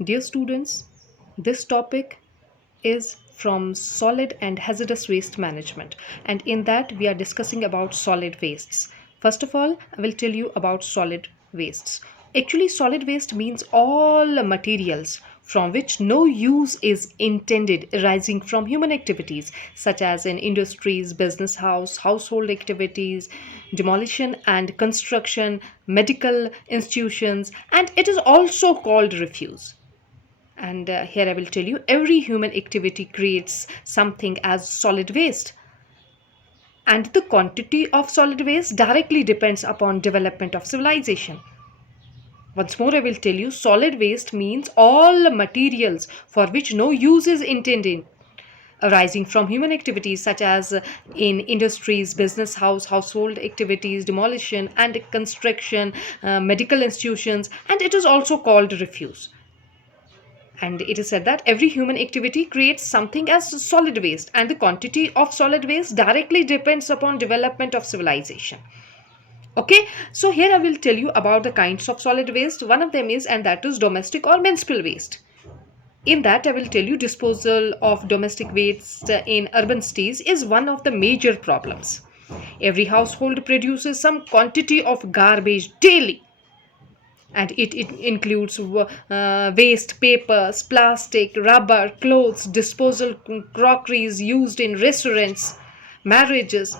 Dear students, this topic is from solid and hazardous waste management, and in that we are discussing about solid wastes. First of all, I will tell you about solid wastes. Actually, solid waste means all materials from which no use is intended arising from human activities such as in industries, business house, household activities, demolition and construction, medical institutions, and it is also called refuse. And here I will tell you every human activity creates something as solid waste. And the quantity of solid waste directly depends upon development of civilization. Once more, I will tell you solid waste means all materials for which no use is intended arising from human activities such as in industries, business house, household activities, demolition and construction, medical institutions, and it is also called refuse. And it is said that every human activity creates something as solid waste, and the quantity of solid waste directly depends upon development of civilization. Okay, so here I will tell you about the kinds of solid waste. One of them is, and that is domestic or municipal waste. In that, I will tell you disposal of domestic waste in urban cities is one of the major problems. Every household produces some quantity of garbage daily, and it includes waste papers, plastic, rubber, clothes, disposal crockeries used in restaurants, marriages,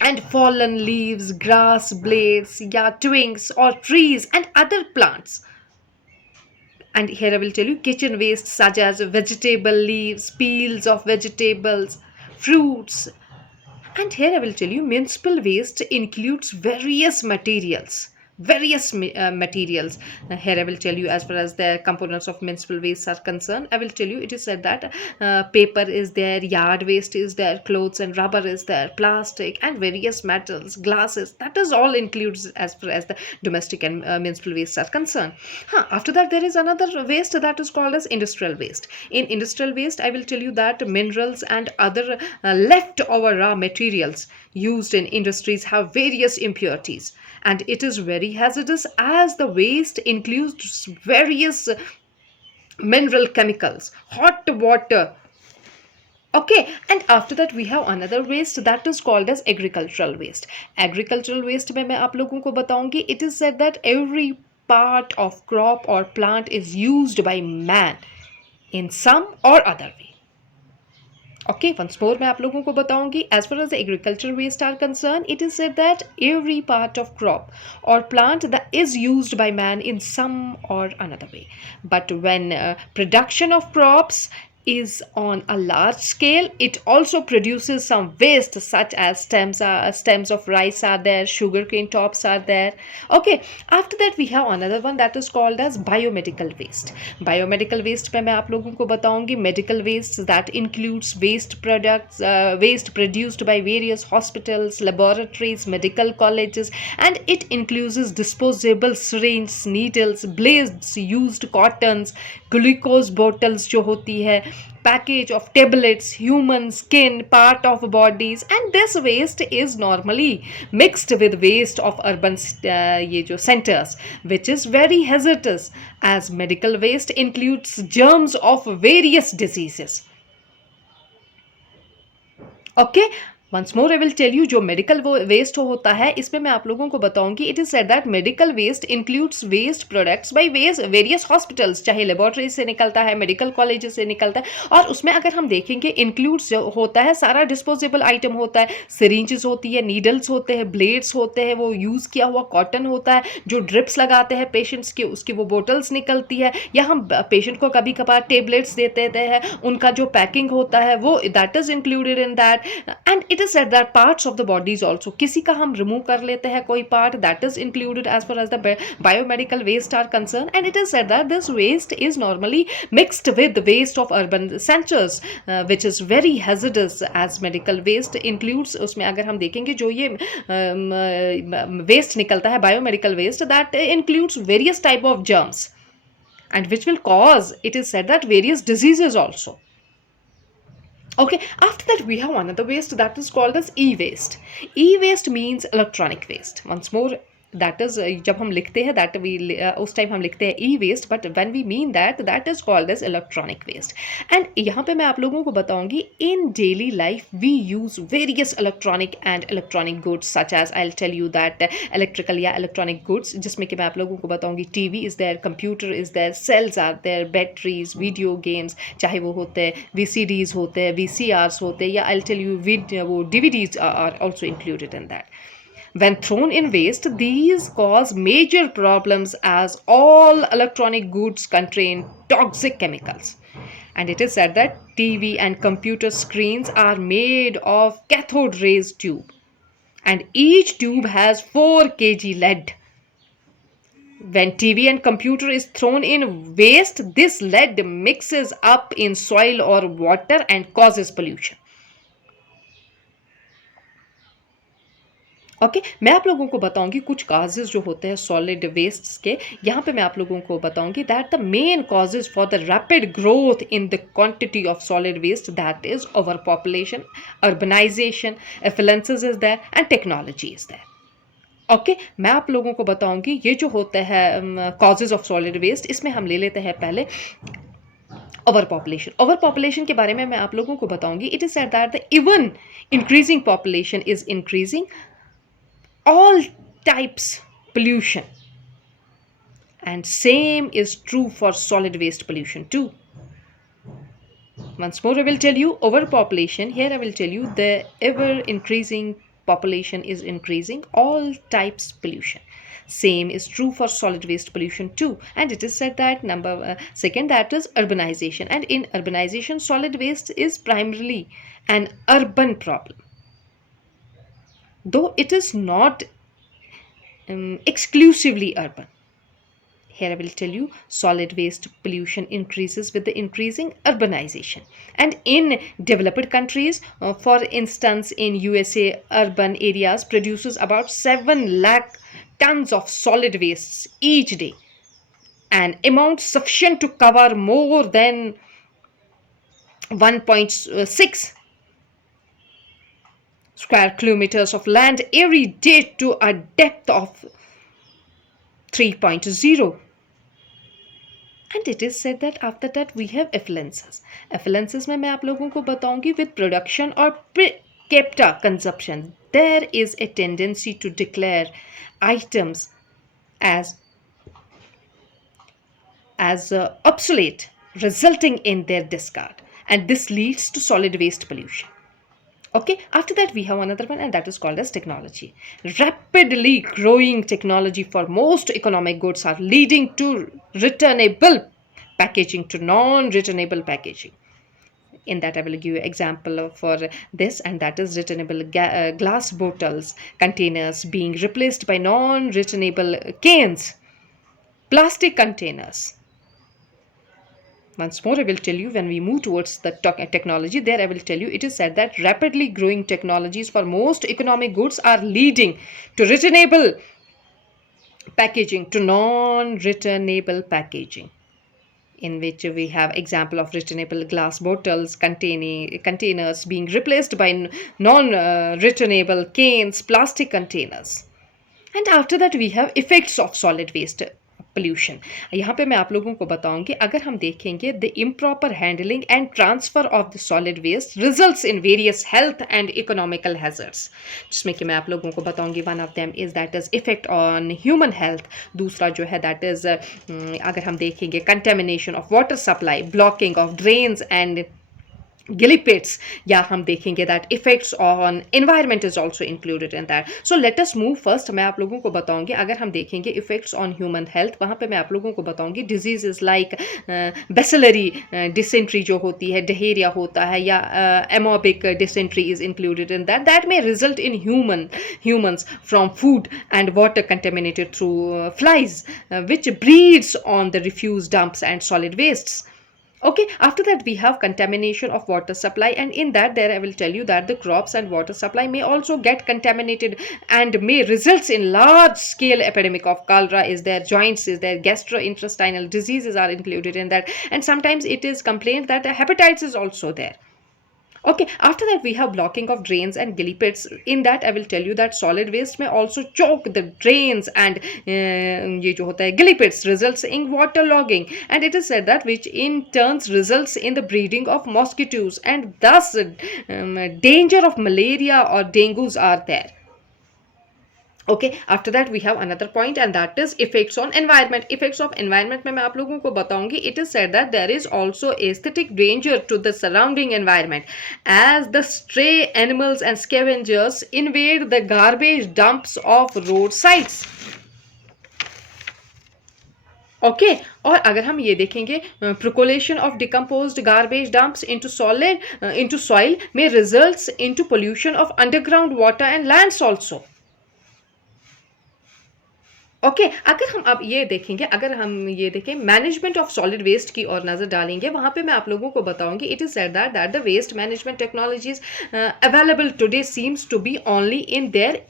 and fallen leaves, grass blades, yeah, twigs or trees and other plants. And here I will tell you kitchen waste such as vegetable leaves, peels of vegetables, fruits. And here I will tell you municipal waste includes various materials. Here I will tell you as far as the components of municipal waste are concerned. I will tell you it is said that paper is there, yard waste is there, clothes and rubber is there, plastic and various metals, glasses. That is all includes as far as the domestic and municipal waste are concerned. After that, there is another waste that is called as industrial waste. In industrial waste, I will tell you that minerals and other leftover raw materials used in industries have various impurities, and it is very hazardous as the waste includes various mineral chemicals, hot water. Okay, and after that we have another waste that is called as agricultural waste. Agricultural waste में मैं आप लोगों को बताऊंगी. It is said that every part of crop or plant is used by man in some or other way. Okay, once more मैं आप लोगों को बताऊंगी. As far as the agricultural waste are concerned, it is said that every part of crop or plant that is used by man in some or another way. But when production of crops is on a large scale, it also produces some waste such as stems of rice are there, sugarcane tops are there. Okay, after that we have another one that is called as biomedical waste. Biomedical waste पे मैं आप लोगों को बताऊंगी medical waste that includes waste produced by various hospitals, laboratories, medical colleges, and it includes disposable syringes, needles, blades, used cottons, glucose bottles जो होती है, package of tablets, human skin, part of bodies, and this waste is normally mixed with waste of urban ये जो centers, which is very hazardous as medical waste includes germs of various diseases. Okay, once more I will tell you जो medical waste होता है इसमें मैं आप लोगों को बताऊंगी. It is said that medical waste includes waste products by various hospitals, चाहे लेबोरेटरी से निकलता है, मेडिकल कॉलेज से निकलता है, और उसमें अगर हम देखेंगे इंक्लूड्स होता है सारा डिस्पोजेबल आइटम होता है, सिरिंजेस होती है, नीडल्स होते हैं, ब्लेड्स होते हैं, वो यूज़ किया हुआ कॉटन होता है, जो ड्रिप्स लगाते हैं पेशेंट्स के उसकी वो बोटल्स निकलती है, या हम पेशेंट को कभी कभार टेबलेट्स देते हैं, उनका जो पैकिंग होता है वो that is included in that. And it is said that parts of the bodies also, किसी का हम रिमूव कर लेते हैं कोई part, that is included as far as the biomedical waste are concern. And it is said that this waste is normally mixed with waste of urban centres which is very hazardous as medical waste includes. उसमें अगर हम देखेंगे जो ये waste निकलता है biomedical waste, that includes various type of germs and which will cause, it is said that, various diseases also. Okay, after that we have another waste that is called as e-waste. E-waste means electronic waste. Once more that is जब हम लिखते हैं that we उस time हम लिखते हैं E waste, but when we mean that is called as electronic waste. And यहाँ पे मैं आप लोगों को बताऊंगी in daily life we use various electronic and electronic goods such as I will tell you that electrical या electronic goods, जिसमें कि मैं आप लोगों को बताऊंगी TV is there, computer is there, cells are there, batteries, video games, चाहे वो होते हैं वीसीडीज होते हैं, वीसीआरस होते हैं, या आई विल टेल यू वो DVDs are also included in that. When thrown in waste, these cause major problems as all electronic goods contain toxic chemicals. And it is said that TV and computer screens are made of cathode rays tube. And each tube has 4 kg lead. When TV and computer is thrown in waste, this lead mixes up in soil or water and causes pollution. Okay मैं आप लोगों को बताऊंगी कुछ causes जो होते हैं solid wastes के. यहाँ पे मैं आप लोगों को बताऊंगी that the main causes for the rapid growth in the quantity of solid waste that is over population, urbanization, affluences is there and technology is there. Okay मैं आप लोगों को बताऊंगी ये जो होते हैं कॉजेज ऑफ सॉलिड वेस्ट. इसमें हम ले लेते हैं पहले ओवर पॉपुलेशन. ओवर पॉपुलेशन के बारे में मैं आप लोगों को बताऊंगी. It is said that the even increasing population is increasing all types pollution, and same is true for solid waste pollution too. Once more I will tell you overpopulation. Here I will tell you the ever increasing population is increasing all types pollution. Same is true for solid waste pollution too. And it is said that second, that is urbanization. And in urbanization, solid waste is primarily an urban problem, though it is not exclusively urban. Here I will tell you solid waste pollution increases with the increasing urbanization. And in developed countries, for instance in USA, urban areas produces about 7 lakh tons of solid wastes each day, an amount sufficient to cover more than 1.6 square kilometers of land every day to a depth of 3.0. And it is said that after that we have effluences. Effluences में मैं आप लोगों को बताऊंगी with production or per capita consumption there is a tendency to declare items as obsolete, resulting in their discard, and this leads to solid waste pollution. Okay, after that we have another one, and that is called as technology. Rapidly growing technology for most economic goods are leading to returnable packaging to non-returnable packaging. In that I will give you example for this, and that is returnable glass bottles, containers being replaced by non-returnable cans, plastic containers. Once more I will tell you, when we move towards the technology, there I will tell you it is said that rapidly growing technologies for most economic goods are leading to returnable packaging to non-returnable packaging, in which we have example of returnable glass bottles, containers being replaced by non-returnable cans, plastic containers. And after that we have effects of solid waste pollution. यहाँ पे मैं आप लोगों को बताऊंगी, अगर हम देखेंगे the improper handling and transfer of the solid waste results in various health and economical hazards, जिसमें कि मैं आप लोगों को बताऊंगी one of them is that is effect on human health. दूसरा जो है that is अगर हम देखेंगे contamination of water supply, blocking of drains and gilly pits, या हम देखेंगे that effects on environment is also included in that. So let us move first. मैं आप लोगों को बताऊंगी अगर हम देखेंगे effects on human health, वहाँ पे मैं आप लोगों को बताऊंगी diseases like bacillary dysentery जो होती है, diarrhea होता है, या amoebic dysentery is included in that may result in humans from food and water contaminated through flies, which breeds on the refuse dumps and solid wastes. Okay, after that we have contamination of water supply, and in that there I will tell you that the crops and water supply may also get contaminated and may results in large scale epidemic of cholera is there, joints is there, gastrointestinal diseases are included in that, and sometimes it is complained that hepatitis is also there. Okay, after that we have blocking of drains and gilly pits. In that I will tell you that solid waste may also choke the drains and ये जो होता है gilly pits results in waterlogging, and it is said that which in turns results in the breeding of mosquitoes, and thus danger of malaria or dengues are there. Okay, after that we have another point, and that is effects on environment. Effects of environment में मैं आप लोगों को बताऊंगी. It is said that there is also aesthetic danger to the surrounding environment as the stray animals and scavengers invade the garbage dumps of roadsides. Okay और अगर हम ये देखेंगे percolation of decomposed garbage dumps into soil may results into pollution of underground water and lands also. Okay अगर हम अब ये देखेंगे, अगर हम ये देखें मैनेजमेंट ऑफ सॉलिड वेस्ट की और नज़र डालेंगे, वहाँ पे मैं आप लोगों को बताऊंगी. It is said that the waste management technologies available today seems to be only in their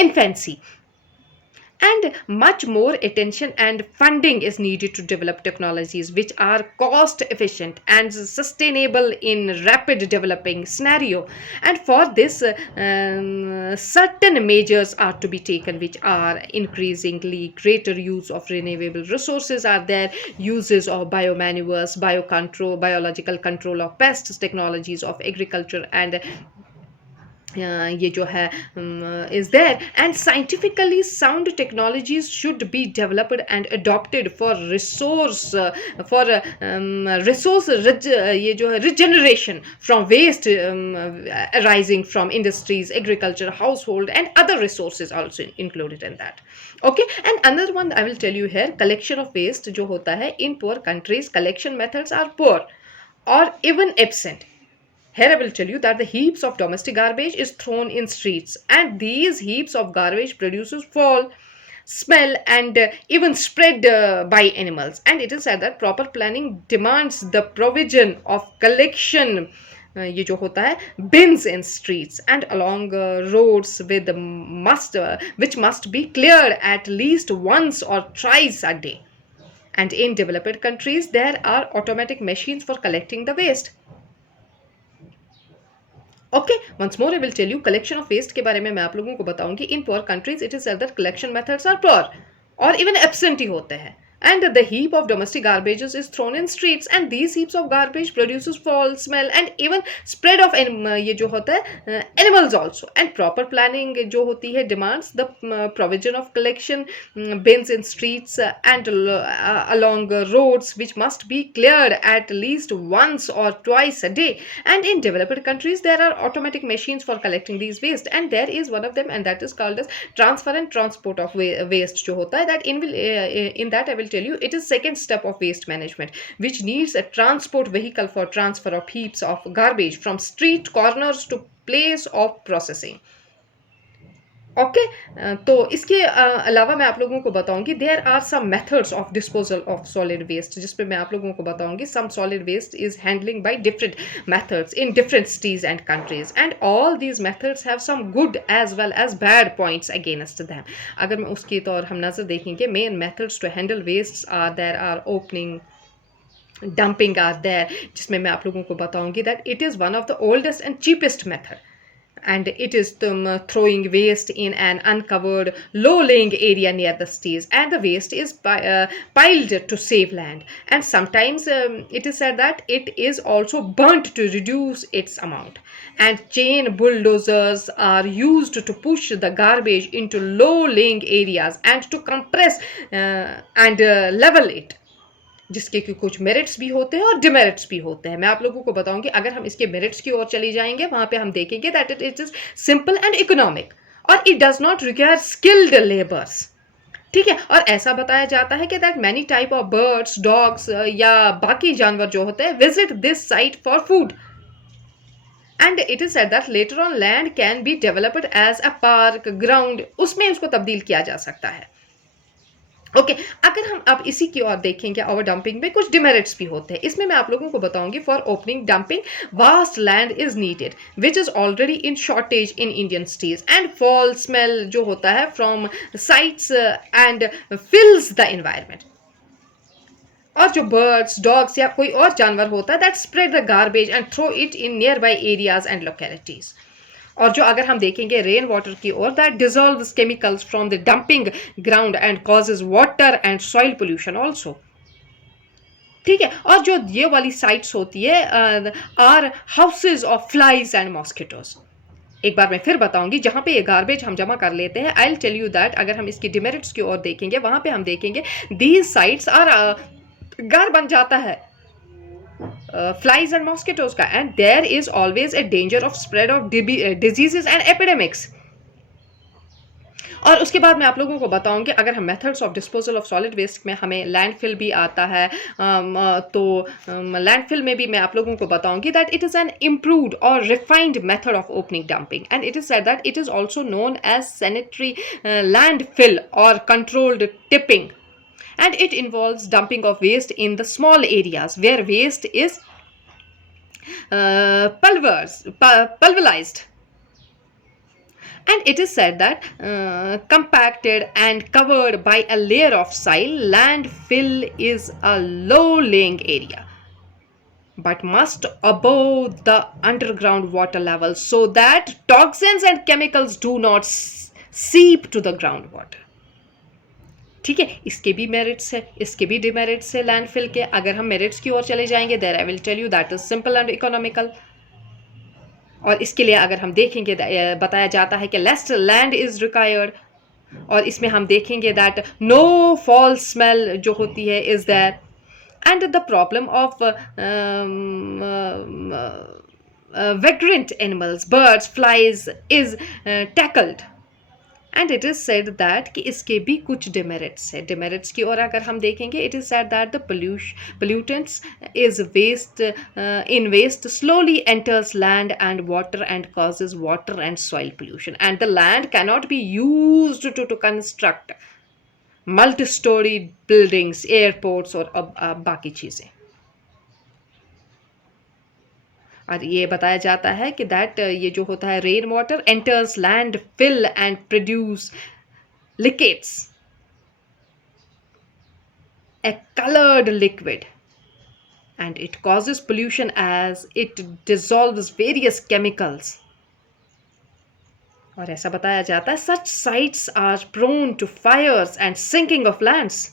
infancy, and much more attention and funding is needed to develop technologies which are cost efficient and sustainable in rapid developing scenario. And for this certain measures are to be taken, which are increasingly greater use of renewable resources are there, uses of biomanures, biocontrol, biological control of pests, technologies of agriculture, and ये जो है is there, and scientifically sound technologies should be developed and adopted for ये जो है regeneration from waste arising from industries, agriculture, household, and other resources also included in that. Okay, and another one I will tell you here, collection of waste जो होता है in poor countries, collection methods are poor or even absent. Here I will tell you that the heaps of domestic garbage is thrown in streets, and these heaps of garbage produces fall, smell, and even spread by animals. And it is said that proper planning demands the provision of collection ये जो होता है bins in streets and along roads with which must be cleared at least once or twice a day. And in developed countries there are automatic machines for collecting the waste. Okay once more I will tell you collection of waste के बारे में मैं आप लोगों को बताऊंगी. In poor countries it is said that collection methods are poor और even absent ही होते हैं, and the heap of domestic garbages is thrown in streets, and these heaps of garbage produces foul, smell, and even spread of ये जो होता है animals also. And proper planning जो होती है demands the provision of collection bins in streets and along roads which must be cleared at least once or twice a day. And in developed countries there are automatic machines for collecting these waste, and there is one of them, and that is called as transfer and transport of waste जो होता है. That in that I will tell you it is second step of waste management, which needs a transport vehicle for transfer of heaps of garbage from street corners to place of processing. Okay तो इसके अलावा मैं आप लोगों को बताऊंगी there are some methods of disposal of solid waste, जिस पे मैं आप लोगों को बताऊंगी some solid waste is handling by different methods in different cities and countries, and all these methods have some good as well as bad points against them. अगर मैं उसकी तौर हम नजर देखेंगे, main methods to handle waste are there are opening, dumping are there, जिसमें मैं आप लोगों को बताऊंगी that it is one of the oldest and cheapest method, and it is throwing waste in an uncovered low-lying area near the cities, and the waste is piled to save land, and sometimes it is said that it is also burnt to reduce its amount, and chain bulldozers are used to push the garbage into low-lying areas and to compress and level it, जिसके कि कुछ merits भी होते हैं और demerits भी होते हैं. मैं आप लोगों को बताऊंगी. अगर हम इसके मेरिट्स की ओर चली जाएंगे, वहां पे हम देखेंगे that it is simple and economic और it does not require skilled labours. ठीक है, और ऐसा बताया जाता है कि that many type of birds, dogs या बाकी जानवर जो होते हैं visit this site for food, and it is said that later on land can be developed as a park ground, उसमें उसको तब्दील किया जा सकता है. ओके अगर हम अब इसी की ओर देखेंगे, ओवर डंपिंग में कुछ डिमेरिट्स भी होते हैं. इसमें मैं आप लोगों को बताऊंगी for opening dumping vast land is needed which is already in shortage in Indian cities, and fall smell जो होता है from sites and फिल्स the environment. और जो बर्ड्स डॉग्स या कोई और जानवर होता है that spread the garbage and throw it in nearby areas and localities. और जो अगर हम देखेंगे रेन वाटर की ओर that dissolve chemicals from the dumping ground and causes water and soil pollution also. ठीक है, और जो ये वाली साइट्स होती है are houses of flies and mosquitoes. एक बार मैं फिर बताऊंगी, जहां पे ये गार्बेज हम जमा कर लेते हैं, I will tell you that अगर हम इसकी डिमेरिट्स की ओर देखेंगे वहां पे हम देखेंगे दीज साइट्स आर घर बन जाता है फ्लाइज एंड मॉस्किटोज का, and there is always a danger of spread of diseases and epidemics. और उसके बाद मैं आप लोगों को बताऊंगी अगर हम methods of disposal of solid waste में हमें लैंडफिल भी आता है, तो लैंडफिल में भी मैं आप लोगों को बताऊंगी that it is an improved और refined method of opening dumping, and it is said that it is also known as sanitary landfill और controlled tipping, and it involves dumping of waste in the small areas where waste is pulverized, and it is said that compacted and covered by a layer of soil. Landfill is a low-lying area but must above the underground water level so that toxins and chemicals do not seep to the groundwater. ठीक है, इसके भी merits है, इसके भी demerits है landfill के। अगर हम मेरिट्स की ओर चले जाएंगे there I will tell you that is simple and economical, और इसके लिए अगर हम देखेंगे बताया जाता है कि लेस लैंड इज रिक्वायर्ड, और इसमें हम देखेंगे दैट नो फॉल स्मेल जो होती है is there, and the problem of vagrant animals, birds, flies is tackled. And it is said that कि इसके भी कुछ डिमेरिट्स है। डिमेरिट्स की ओर अगर हम देखेंगे it is said that the pollutants is waste in waste slowly enters land and water and causes water and soil pollution, and the land cannot be used to construct multi-story buildings, airports और बाकी चीज़ें। और ये बताया जाता है कि that ये जो होता है rain water enters landfill and produce leachates a coloured liquid and it causes pollution as it dissolves various chemicals. और ऐसा बताया जाता है such sites are prone to fires and sinking of lands.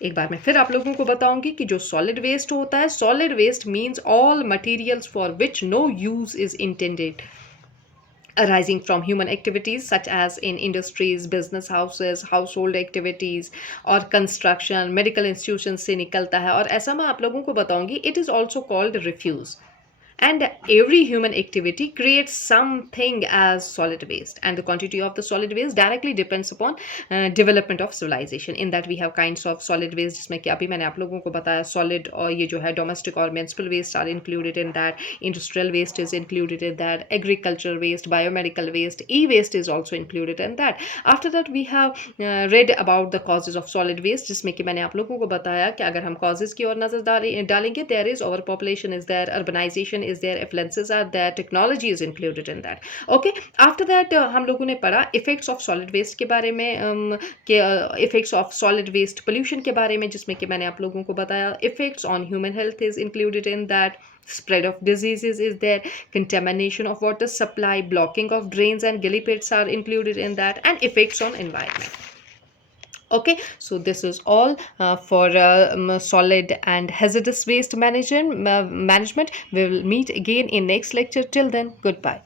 एक बार मैं फिर आप लोगों को बताऊंगी कि जो सॉलिड वेस्ट होता है, solid waste means all materials for which no use is intended arising from human activities such as in industries, business houses, household activities और construction, medical institutions से निकलता है। और ऐसा मैं आप लोगों को बताऊंगी it is also called refuse, and every human activity creates something as solid waste, and the quantity of the solid waste directly depends upon development of civilization. In that we have kinds of solid waste जिसमें कि अभी मैंने आप लोगों को बताया solid, और ये जो है domestic और municipal waste are included in that, industrial waste is included in that, agricultural waste, biomedical waste, e-waste is also included in that. After that we have read about the causes of solid waste जिसमें कि मैंने आप लोगों को बताया कि अगर हम causes की ओर नजर डालेंगे there is overpopulation is there, urbanization is there, influences are there, technology is included in that. Okay, after that हम लोगों ने पढ़ा effects of solid waste के बारे में, के effects of solid waste pollution के बारे में, जिसमें कि मैंने आप लोगों को बताया effects on human health is included in that, spread of diseases is there, contamination of water supply, blocking of drains and gully pits are included in that, and effects on environment. Okay, so this is all for solid and hazardous waste management. We will meet again in next lecture. Till then, goodbye.